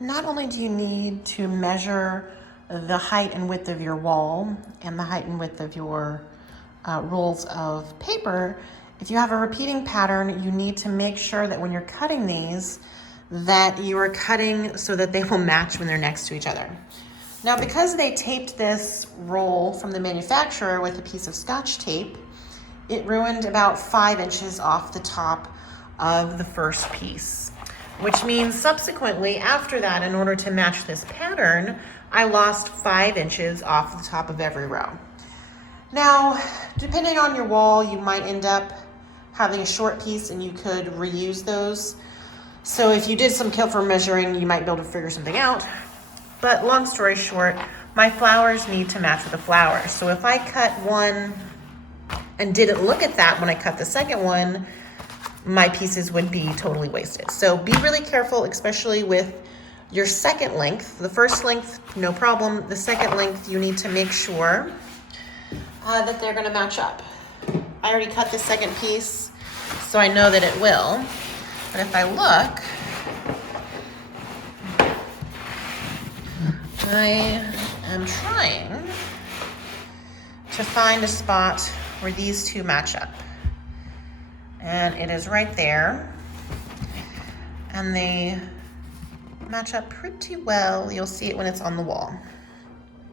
not only do you need to measure the height and width of your wall and the height and width of your rolls of paper, if you have a repeating pattern, you need to make sure that when you're cutting these, that you are cutting so that they will match when they're next to each other. Now, because they taped this roll from the manufacturer with a piece of Scotch tape, it ruined about 5 inches off the top of the first piece, which means subsequently after that, in order to match this pattern, I lost 5 inches off the top of every row. Now, depending on your wall, you might end up having a short piece and you could reuse those. So if you did some kilter measuring, you might be able to figure something out. But long story short, my flowers need to match with the flowers. So if I cut one and didn't look at that when I cut the second one, my pieces would be totally wasted. So be really careful, especially with your second length. The first length, no problem. The second length, you need to make sure that they're gonna match up. I already cut the second piece, so I know that it will. But if I look, I am trying to find a spot where these two match up. And it is right there. And they match up pretty well. You'll see it when it's on the wall.